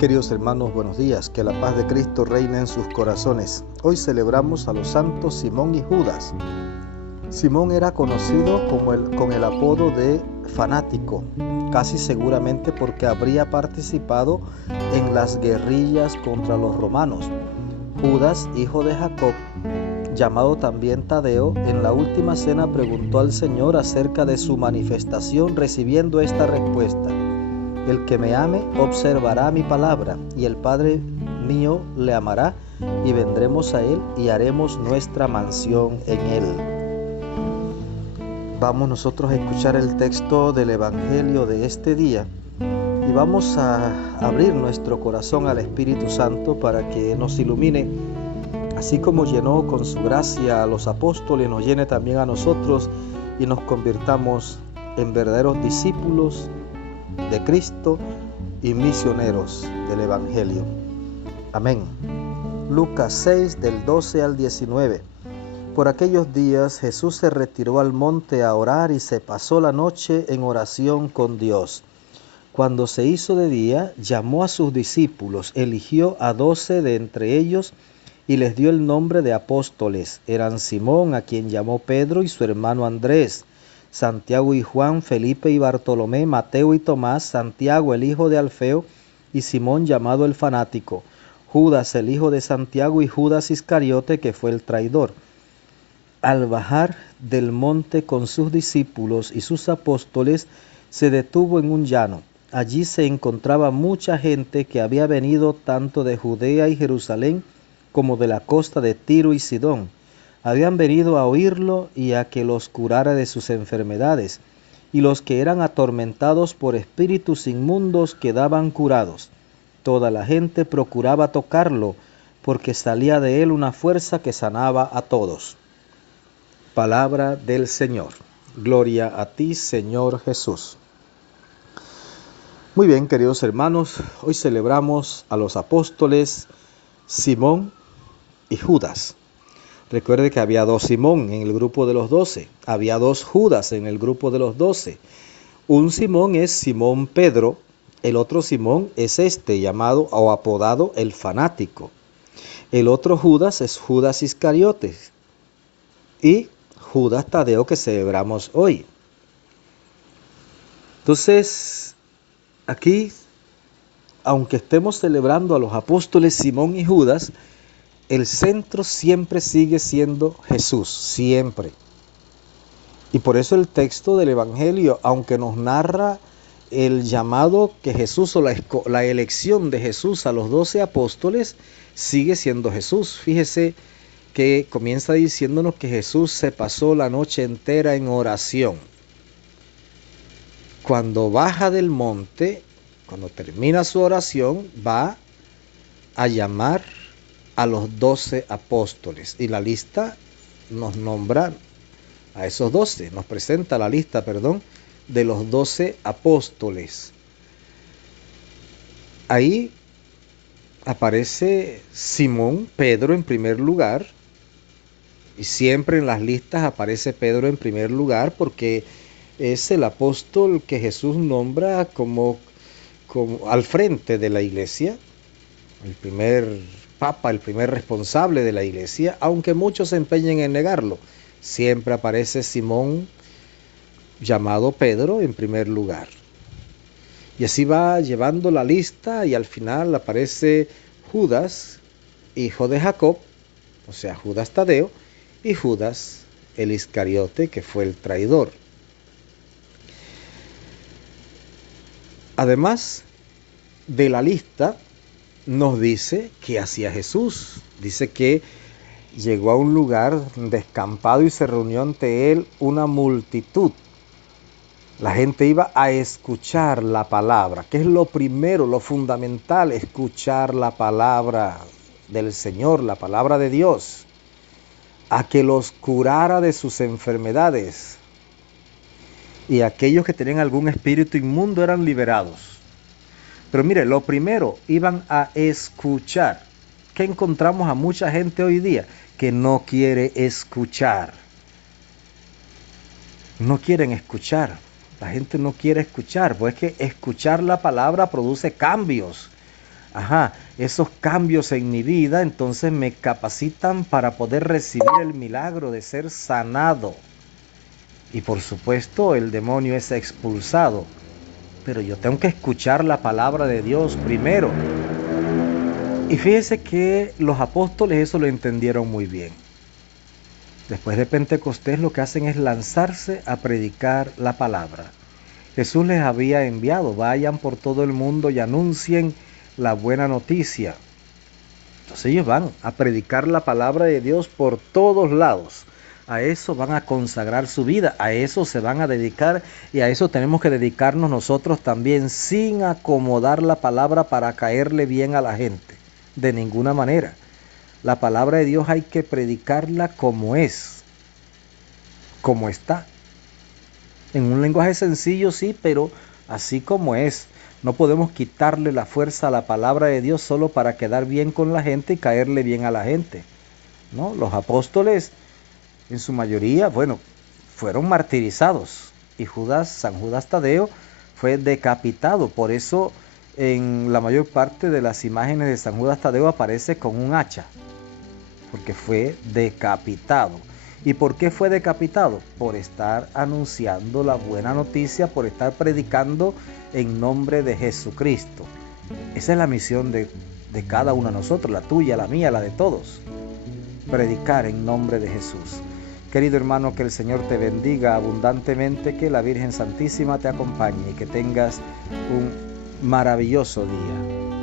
Queridos hermanos, buenos días, que la paz de Cristo reine en sus corazones. Hoy celebramos a los santos Simón y Judas. Simón era conocido con el apodo de fanático, casi seguramente porque habría participado en las guerrillas contra los romanos. Judas, hijo de Jacob, llamado también Tadeo, en la última cena preguntó al Señor acerca de su manifestación, recibiendo esta respuesta: el que me ame observará mi palabra, y el Padre mío le amará, y vendremos a él y haremos nuestra mansión en él. Vamos nosotros a escuchar el texto del Evangelio de este día y vamos a abrir nuestro corazón al Espíritu Santo para que nos ilumine, así como llenó con su gracia a los apóstoles, nos llene también a nosotros y nos convirtamos en verdaderos discípulos de Cristo y misioneros del Evangelio. Amén. Lucas 6, del 12 al 19. Por aquellos días Jesús se retiró al monte a orar y se pasó la noche en oración con Dios. Cuando se hizo de día, llamó a sus discípulos, eligió a 12 de entre ellos y les dio el nombre de apóstoles. Eran Simón, a quien llamó Pedro, y su hermano Andrés, Santiago y Juan, Felipe y Bartolomé, Mateo y Tomás, Santiago el hijo de Alfeo y Simón llamado el fanático, Judas el hijo de Santiago y Judas Iscariote, que fue el traidor. Al bajar del monte con sus discípulos y sus apóstoles, se detuvo en un llano. Allí se encontraba mucha gente que había venido tanto de Judea y Jerusalén como de la costa de Tiro y Sidón. Habían venido a oírlo y a que los curara de sus enfermedades, y los que eran atormentados por espíritus inmundos quedaban curados. Toda la gente procuraba tocarlo, porque salía de él una fuerza que sanaba a todos. Palabra del Señor. Gloria a ti, Señor Jesús. Muy bien, queridos hermanos, hoy celebramos a los apóstoles Simón y Judas. Recuerde que había 2 Simón en el grupo de los 12, había 2 Judas en el grupo de los 12. Un Simón es Simón Pedro, el otro Simón es llamado o apodado el fanático. El otro Judas es Judas Iscariote y Judas Tadeo, que celebramos hoy. Entonces, aquí, aunque estemos celebrando a los apóstoles Simón y Judas, el centro siempre sigue siendo Jesús, siempre. Y por eso el texto del Evangelio, aunque nos narra el llamado que Jesús o la elección de Jesús a los 12 apóstoles, sigue siendo Jesús. Fíjese que comienza diciéndonos que Jesús se pasó la noche entera en oración. Cuando baja del monte, cuando termina su oración, va a llamar a los 12 apóstoles, y la lista nos nombra a esos 12, nos presenta la lista, de los 12 apóstoles. Ahí aparece Simón, Pedro en primer lugar, y siempre en las listas aparece Pedro en primer lugar porque es el apóstol que Jesús nombra como al frente de la iglesia, el primer papa, el primer responsable de la iglesia, aunque muchos se empeñen en negarlo. Siempre aparece Simón, llamado Pedro, en primer lugar. Y así va llevando la lista, y al final aparece Judas, hijo de Jacob, o sea, Judas Tadeo, y Judas el Iscariote, que fue el traidor. Además de la lista, nos dice qué hacía Jesús. Dice que llegó a un lugar descampado y se reunió ante él una multitud. La gente iba a escuchar la palabra, que es lo primero, lo fundamental, escuchar la palabra del Señor, la palabra de Dios, a que los curara de sus enfermedades. Y aquellos que tenían algún espíritu inmundo eran liberados. Pero mire, lo primero, iban a escuchar. ¿Qué encontramos a mucha gente hoy día? Que no quiere escuchar. No quieren escuchar. La gente no quiere escuchar, pues es que escuchar la palabra produce cambios. esos cambios en mi vida entonces me capacitan para poder recibir el milagro de ser sanado. Y por supuesto el demonio es expulsado. Pero yo tengo que escuchar la palabra de Dios primero. Y fíjese que los apóstoles eso lo entendieron muy bien. Después de Pentecostés lo que hacen es lanzarse a predicar la palabra. Jesús les había enviado, vayan por todo el mundo y anuncien la buena noticia. Entonces ellos van a predicar la palabra de Dios por todos lados. A eso van a consagrar su vida, a eso se van a dedicar y a eso tenemos que dedicarnos nosotros también, sin acomodar la palabra para caerle bien a la gente, de ninguna manera. La palabra de Dios hay que predicarla como es, como está. En un lenguaje sencillo sí, pero así como es. No podemos quitarle la fuerza a la palabra de Dios solo para quedar bien con la gente y caerle bien a la gente, ¿no? Los apóstoles, en su mayoría, fueron martirizados. Y San Judas Tadeo fue decapitado. Por eso en la mayor parte de las imágenes de San Judas Tadeo aparece con un hacha, porque fue decapitado. ¿Y por qué fue decapitado? Por estar anunciando la buena noticia, por estar predicando en nombre de Jesucristo. Esa es la misión de cada uno de nosotros, la tuya, la mía, la de todos. Predicar en nombre de Jesús. Querido hermano, que el Señor te bendiga abundantemente, que la Virgen Santísima te acompañe y que tengas un maravilloso día.